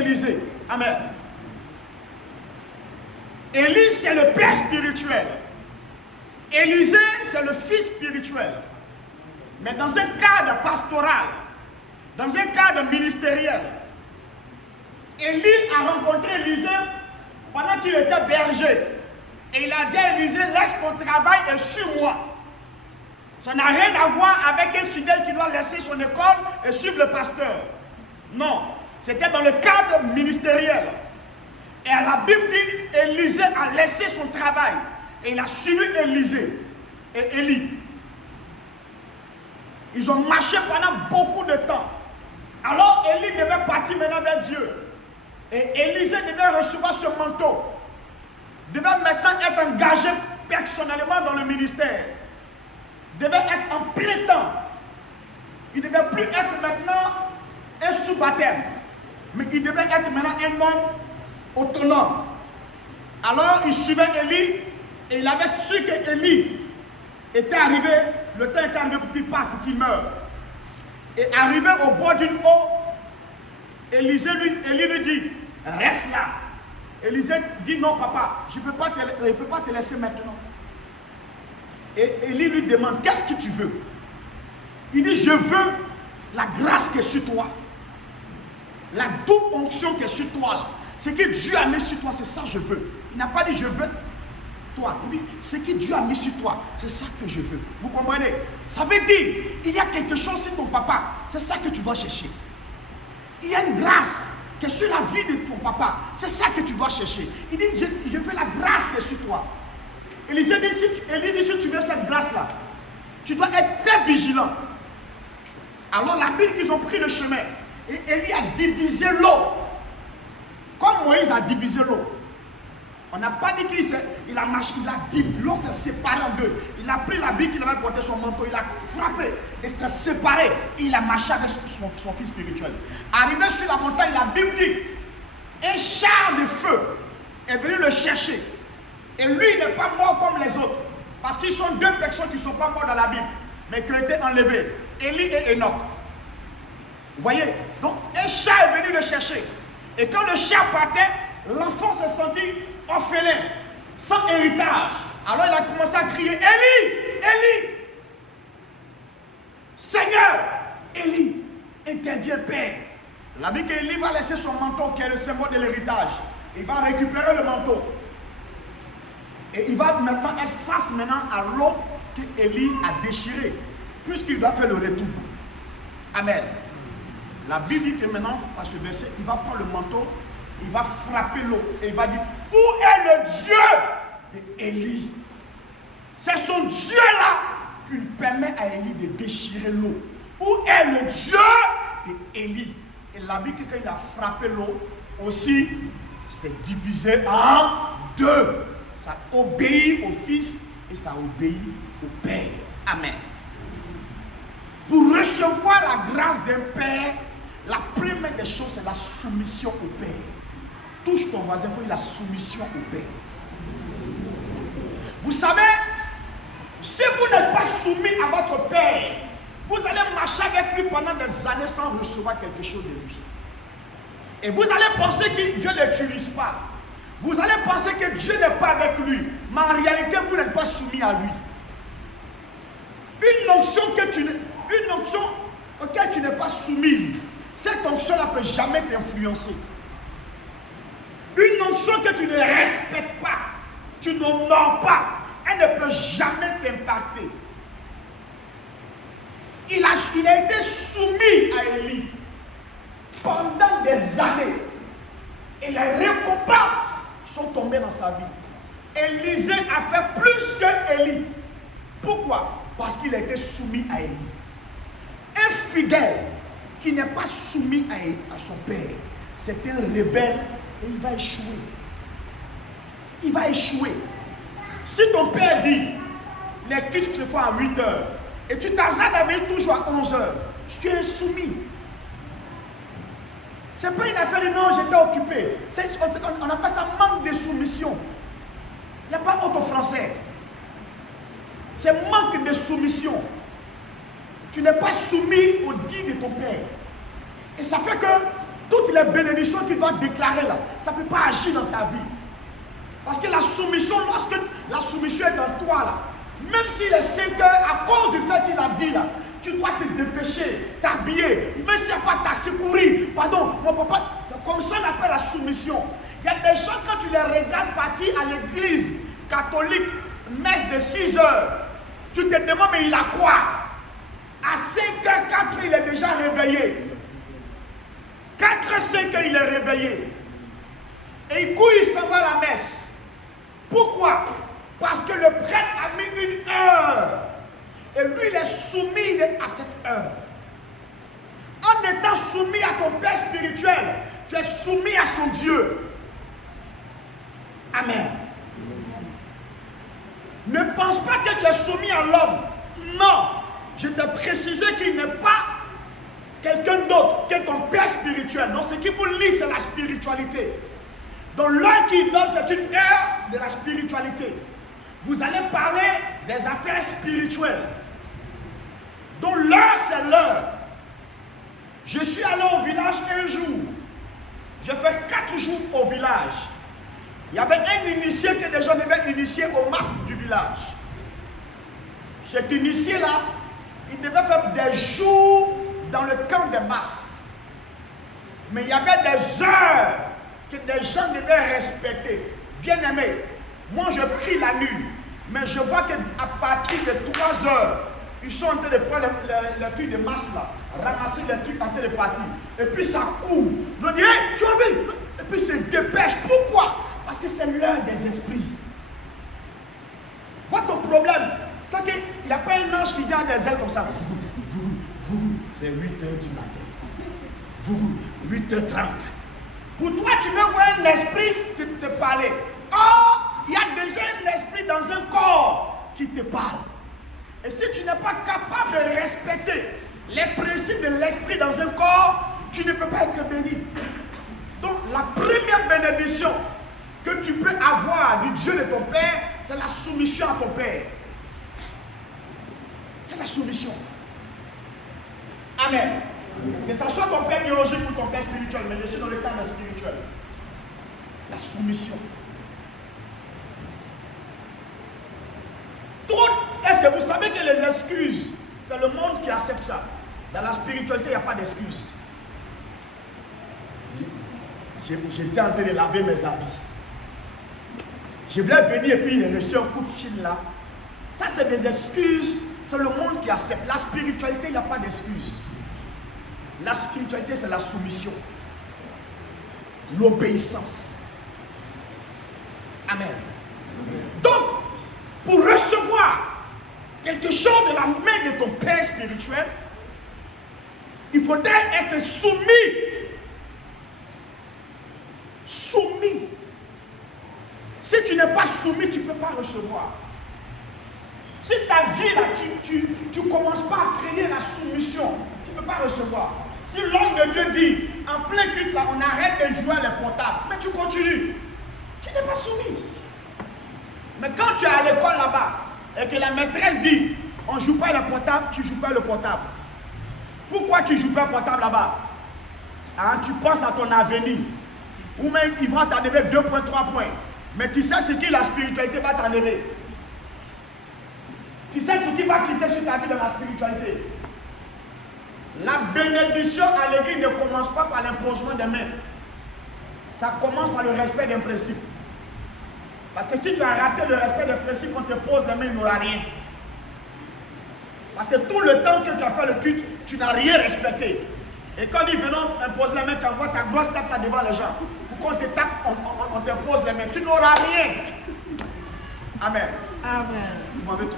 Élisée. Amen. Élie, c'est le père spirituel. Élisée, c'est le fils spirituel. Mais dans un cadre pastoral, dans un cadre ministériel, Élie a rencontré Élisée pendant qu'il était berger. Et il a dit à Élisée, laisse ton travail et suis-moi. Ça n'a rien à voir avec un fidèle qui doit laisser son école et suivre le pasteur. Non, c'était dans le cadre ministériel. Et à la Bible dit, Élisée a laissé son travail. Et il a suivi Élisée et Élie. Ils ont marché pendant beaucoup de temps. Alors Élie devait partir maintenant vers Dieu. Et Élisée devait recevoir ce manteau. Devait maintenant être engagé personnellement dans le ministère. Devait être en plein temps. Il ne devait plus être maintenant un sous-baptême. Mais il devait être maintenant un homme autonome. Alors il suivait Élie et il avait su que Élie était arrivé, le temps était arrivé pour qu'il parte, pour qu'il meure. Et arrivé au bord d'une eau, Élie lui dit, reste là. Élisée dit, non papa, je ne peux pas te laisser maintenant. Et Élie lui demande, qu'est-ce que tu veux? Il dit, je veux la grâce qui est sur toi. La double onction qui est sur toi là. Ce que Dieu a mis sur toi, c'est ça que je veux. Il n'a pas dit, je veux toi. Il dit, ce que Dieu a mis sur toi, c'est ça que je veux. Vous comprenez? Ça veut dire, il y a quelque chose sur ton papa, c'est ça que tu dois chercher. Il y a une grâce qui est sur la vie de ton papa, c'est ça que tu dois chercher. Il dit, je veux la grâce qui est sur toi. Élie dit, si tu veux cette grâce-là, tu dois être très vigilant. Alors la Bible, ils ont pris le chemin. Et Élie a divisé l'eau. Comme Moïse a divisé l'eau. On n'a pas dit qu'il a marché, il a dit, l'eau s'est séparée en deux. Il a pris la Bible qu'il avait porté son manteau, il a frappé et s'est séparé. Et il a marché avec son fils spirituel. Arrivé sur la montagne, la Bible dit, un char de feu est venu le chercher. Et lui, il n'est pas mort comme les autres. Parce qu'ils sont deux personnes qui ne sont pas mortes dans la Bible, mais qui ont été enlevées. Élie et Enoch. Vous voyez? Donc, un char est venu le chercher. Et quand le char partait, l'enfant s'est senti orphelin, sans héritage. Alors il a commencé à crier, Élie, Élie, Seigneur, Élie, interviens Père. La Bible qu'Élie va laisser son manteau qui est le symbole de l'héritage. Il va récupérer le manteau. Et il va maintenant être face maintenant à l'eau que Élie a déchirée, puisqu'il doit faire le retour. Amen. La Bible dit que maintenant, à ce verset, il va prendre le manteau, il va frapper l'eau et il va dire, où est le Dieu d'Élie? C'est son Dieu là qui lui permet à Élie de déchirer l'eau. Où est le Dieu d'Élie? Et la Bible dit que quand il a frappé l'eau, aussi, c'est divisé en deux. Ça obéit au Fils et ça obéit au Père. Amen. Pour recevoir la grâce d'un Père, la première des choses, c'est la soumission au Père. Touche ton voisin, il faut la soumission au Père. Vous savez, si vous n'êtes pas soumis à votre Père, vous allez marcher avec lui pendant des années sans recevoir quelque chose de lui. Et vous allez penser que Dieu ne l'utilise pas. Vous allez penser que Dieu n'est pas avec lui. Mais en réalité, vous n'êtes pas soumis à lui. Une onction auquel tu n'es pas soumise, cette onction-là ne peut jamais t'influencer. Une onction que tu ne respectes pas, tu n'honores pas, elle ne peut jamais t'impacter. Il a été soumis à Élie pendant des années. Et les récompenses sont tombées dans sa vie. Élisée a fait plus que Élie. Pourquoi? Parce qu'il a été soumis à Élie. Un fidèle qui n'est pas soumis à son père, c'est un rebelle et il va échouer. Il va échouer. Si ton père dit, les cultes se font à 8 heures, et tu t'hasardes à venir toujours à 11 heures, tu es soumis. Ce n'est pas une affaire de non, j'étais occupé. On appelle ça manque de soumission. Il n'y a pas autre français. C'est manque de soumission. Tu n'es pas soumis au dit de ton père. Et ça fait que toutes les bénédictions qu'il doit déclarer là, ça ne peut pas agir dans ta vie. Parce que la soumission, lorsque la soumission est dans toi là, même s'il est 5 heures, à cause du fait qu'il a dit là, tu dois te dépêcher, t'habiller, même s'il n'y a pas de taxi, courir. Pardon, mon papa, c'est comme ça on appelle la soumission. Il y a des gens, quand tu les regardes partir à l'église catholique, messe de 6 heures, tu te demandes, mais il a quoi? À 5 heures, 4 heures, il est déjà réveillé. 4 heures, 5 heures, il est réveillé. Et il court, il s'en va à la messe. Pourquoi? Parce que le prêtre a mis 1 heure. Et lui, il est soumis à cette heure. En étant soumis à ton Père spirituel, tu es soumis à son Dieu. Amen. Ne pense pas que tu es soumis à l'homme. Non. Je t'ai précisé qu'il n'est pas quelqu'un d'autre que ton Père spirituel. Donc ce qui vous lie, c'est la spiritualité. Donc l'heure qu'il donne, c'est une heure de la spiritualité. Vous allez parler des affaires spirituelles. Donc l'heure, c'est l'heure. Je suis allé au village un jour. J'ai fait 4 jours au village. Il y avait un initié que des gens devaient initier au masque du village. Cet initié-là, il devait faire des jours dans le camp des masses. Mais il y avait des heures que des gens devaient respecter. Bien aimé, moi je prie la nuit, mais je vois qu'à partir de 3 heures, ils sont en train de prendre les trucs de masse là, ramasser les trucs en train de partir. Et puis ça court. Je dis, hey, tu as vu? Et puis se dépêche. Pourquoi? Parce que c'est l'heure des esprits. Votre problème, c'est qu'il n'y a pas un ange qui vient des ailes comme ça. C'est 8 heures du matin. 8h30. Pour toi, tu veux voir un esprit qui te parler. Or, il y a déjà un esprit dans un corps qui te parle. Et si tu n'es pas capable de respecter les principes de l'esprit dans un corps, tu ne peux pas être béni. Donc, la première bénédiction que tu peux avoir du Dieu de ton Père, c'est la soumission à ton Père. C'est la soumission. Amen. Que ce soit ton Père biologique ou ton Père spirituel, mais je suis dans le cadre spirituel. La soumission. Est-ce que vous savez que les excuses, c'est le monde qui accepte ça? Dans la spiritualité, il n'y a pas d'excuses. J'étais en train de laver mes habits. Je voulais venir et puis il a reçu un coup de fil là. Ça, c'est des excuses. C'est le monde qui accepte. La spiritualité, il n'y a pas d'excuses. La spiritualité, c'est la soumission. L'obéissance. Amen. Donc, pour recevoir quelque chose de la main de ton Père spirituel, il faudrait être soumis. Soumis. Si tu n'es pas soumis, tu ne peux pas recevoir. Si ta vie là, tu ne commences pas à créer la soumission, tu ne peux pas recevoir. Si l'homme de Dieu dit, en plein culte là, on arrête de jouer les portables, mais tu continues, tu n'es pas soumis. Mais quand tu es à l'école là-bas, et que la maîtresse dit, on ne joue pas le portable, tu ne joues pas le portable. Pourquoi tu ne joues pas le portable là-bas? Tu penses à ton avenir. Ou même ils vont t'enlever 2 points, 3 points. Mais tu sais ce que la spiritualité va t'enlever. Tu sais ce qui va quitter sur ta vie dans la spiritualité. La bénédiction à l'église ne commence pas par l'imposement des mains. Ça commence par le respect des principes. Parce que si tu as raté le respect des principes, on te pose les mains, il n'y aura rien. Parce que tout le temps que tu as fait le culte, tu n'as rien respecté. Et quand ils viennent imposer les mains, tu envoies ta grosse tête là devant les gens. Pour qu'on te tape, on te pose les mains. Tu n'auras rien. Amen. Amen.